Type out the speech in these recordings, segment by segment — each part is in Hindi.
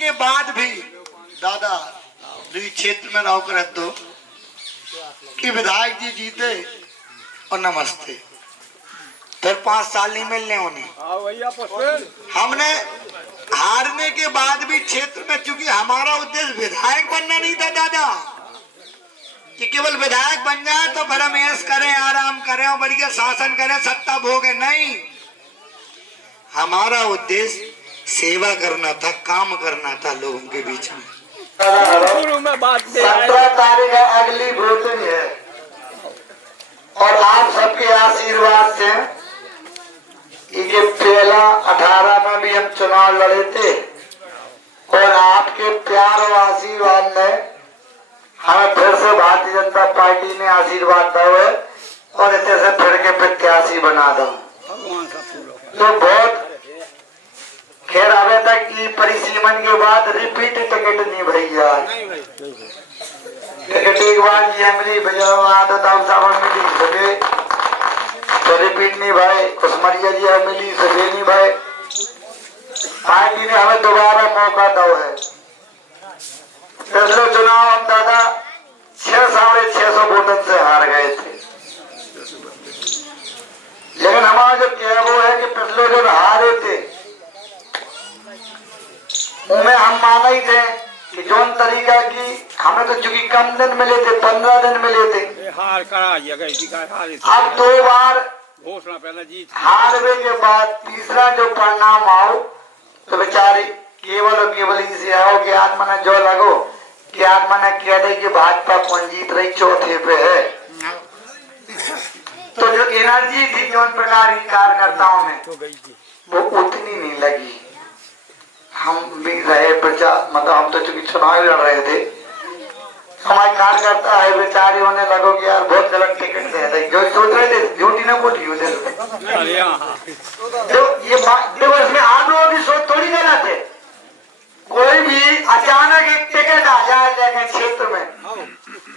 के बाद भी दादा दुई क्षेत्र में रहो कर दो कि विधायक जी जीते और नमस्ते फिर 5 साल नहीं मिलने उन्हें। हमने हारने के बाद भी क्षेत्र में, चूंकि हमारा उद्देश्य विधायक बनना नहीं था दादा कि केवल विधायक बन जाए तो फिर हम ऐश करें, आराम करें और बढ़िया शासन करें, सत्ता भोगे, नहीं। हमारा उद्देश्य सेवा करना था, काम करना था लोगों के बीच में। 17 तारीख अगली वोटिंग है और आप सबके आशीर्वाद से ये पहला 18 में भी हम चुनाव लड़े थे और आपके प्यार और आशीर्वाद में हमें फिर से भारतीय जनता पार्टी ने आशीर्वाद दिया है और इसे से फिर के प्रत्याशी बना दो। तो बहुत खैर अभी तक ये परिसीमन के बाद रिपीट टिकट नहीं भैया, टिकट एक बार जी मिली मिली सके तो रिपीट नहीं भाई, उस्मरिया जी मिली सके नहीं भाई। पार्टी ने हमें दोबारा मौका दो है। पिछले चुनाव हम दादा 600-650 वोटों से हार गए थे, लेकिन हमारा जो क्या वो है कि पिछले जो हारे थे उनमें हम माना ही थे कि जो तरीका की हमें तो चूंकि कम दिन मिले थे, 15 दिन मिले थे। अब 2 बार घोषणा पहले जीत हारने के बाद तीसरा जो परिणाम आओ तो बेचारी केवल और केवल इसे आओ कि आत्मा ने जो लगो कि आत्मा ने कह दे कि भाजपा कौन जीत रही, चौथे पे है। तो जो एनर्जी थी जो प्रकार की कार्यकर्ताओं में वो उतनी नहीं लगी। हम भी रहे प्रचार, मतलब हम तो चूंकि चुनाव लड़ रहे थे, हमारे कार्यकर्ता है बेचारे होने लगो कि यार बहुत गलत टिकट दे, जो सोच रहे थे ड्यूटी ना बोली तो ये दिवस में आप लोगों की सोच थोड़ी गलत है। कोई भी अचानक एक टिकट आ जाए लेकिन क्षेत्र में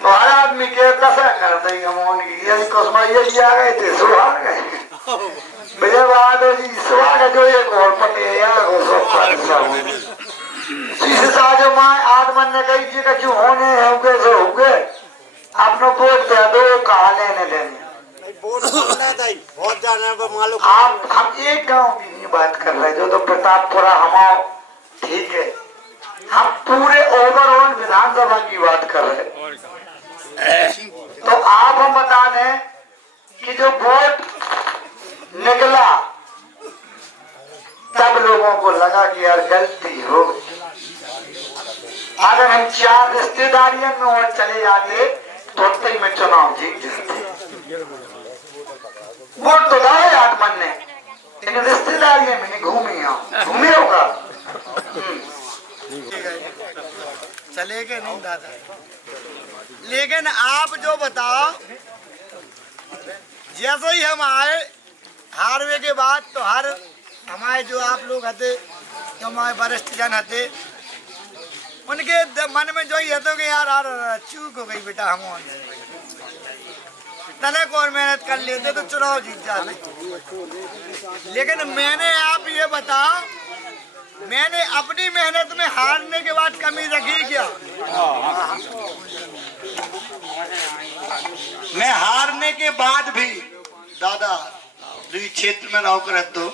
तो हर आदमी के दशा कर देंगे मोहन की ये आ गए थे, सुहाग गए विजय बहादुर जी सुहाग जो एक और पटे जो माँ आदमन ने कही जी का क्यों होने होगे जो होगे अपनों वोट दे दो, कहा लेने देने बहुत जाना। आप हम एक गांव की नहीं बात कर रहे जो तो प्रतापपुरा हमाओ, ठीक है, हम पूरे ओवरऑल विधानसभा की बात कर रहे। तो आप हम बता दें कि जो वोट निकला तब लोगों को लगा कि यार गलती हो गई। अगर हम 4 रिश्तेदारियों में और चले जाते तो तक में चुनाव जीत जाते। वोट तो डाले आत्मन ने, लेकिन रिश्तेदारियों में घूमे होगा चलेगा नहीं दादा। लेकिन आप जो बताओ, जैसे ही हम आए हारवे के बाद तो हर हमारे जो आप लोग हते, जो हमारे वरिष्ठ जन हते, उनके मन में जो ही है तो कि यार चूक हो गई बेटा, हम तने को मेहनत कर लेते तो चुनाव जीत जाते। लेकिन मैंने आप ये बताओ, मैंने अपनी मेहनत में हारने के बाद कमी रखी क्या? मैं हारने के बाद भी दादा दुई क्षेत्र में रहो कर दो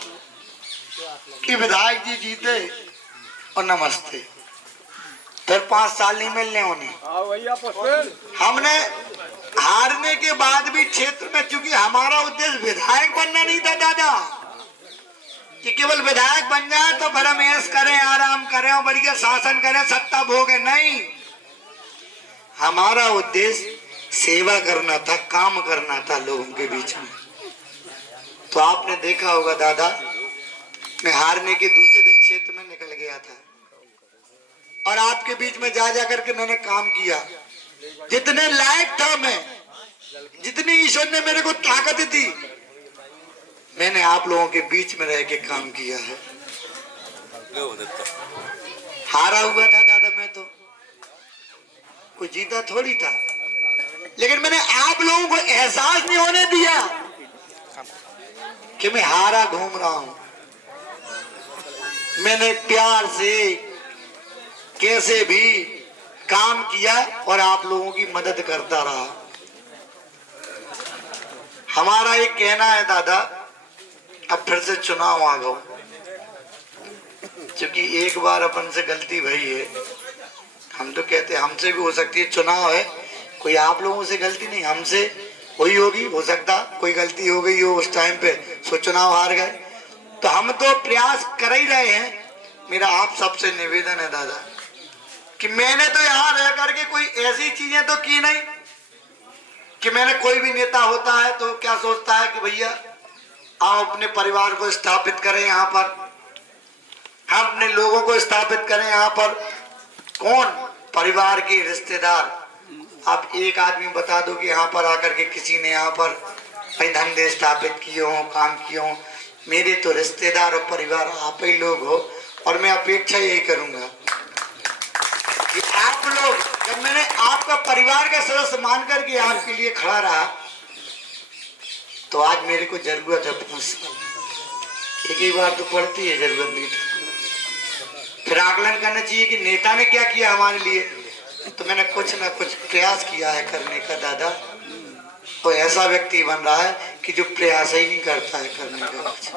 कि विधायक जी जीते और नमस्ते फिर 5 साल नहीं मिलने उन्हें। हमने हारने के बाद भी क्षेत्र में, चूंकि हमारा उद्देश्य विधायक बनना नहीं था दादा कि केवल विधायक बन जाए तो फिर हम ऐश करें, आराम करें और बढ़िया शासन करें, सत्ता भोगे, नहीं। हमारा उद्देश्य सेवा करना था, काम करना था लोगों के बीच में। तो आपने देखा होगा दादा, मैं हारने के दूसरे दिन क्षेत्र में निकल गया था और आपके बीच में जा करके मैंने काम किया। जितने लायक था मैं, जितनी ईश्वर ने मेरे को ताकत दी, मैंने आप लोगों के बीच में रह के काम किया है। हारा हुआ था दादा मैं, तो कोई जीता थोड़ी था, लेकिन मैंने आप लोगों को एहसास नहीं होने दिया कि मैं हारा घूम रहा हूं। मैंने प्यार से कैसे भी काम किया और आप लोगों की मदद करता रहा। हमारा एक कहना है दादा, अब फिर से चुनाव आ गो, क्योंकि एक बार अपन से गलती भई है। हम तो कहते हमसे भी हो सकती है, चुनाव है, कोई आप लोगों से गलती नहीं, हमसे हुई होगी, हो सकता कोई गलती हो गई हो उस टाइम पे, सो चुनाव हार गए। तो हम तो प्रयास कर ही रहे हैं। मेरा आप सबसे निवेदन है दादा कि मैंने तो यहाँ रह करके कोई ऐसी चीजें तो की नहीं कि मैंने, कोई भी नेता होता है तो क्या सोचता है कि भैया आप अपने परिवार को स्थापित करें यहाँ पर, हम अपने लोगों को स्थापित करें यहाँ पर। कौन परिवार के रिश्तेदार, आप एक आदमी बता दो कि यहाँ पर आकर के किसी ने यहाँ पर भाई धंधे स्थापित किए हो, काम किए हो। मेरे तो रिश्तेदार और परिवार आप ही लोग हो, और मैं अपेक्षा यही करूंगा कि आप लोग, जब मैंने आपका परिवार का सदस्य मान करके आपके लिए खड़ा रहा, तो आज मेरे को जरूरत है 5 साल, एक ही बार तो पड़ती है जरूरत नहीं, फिर आकलन करना चाहिए कि नेता ने क्या किया हमारे लिए। तो मैंने कुछ ना कुछ प्रयास किया है करने का दादा। तो ऐसा व्यक्ति बन रहा है कि जो प्रयास ही नहीं करता है करने का कुछ।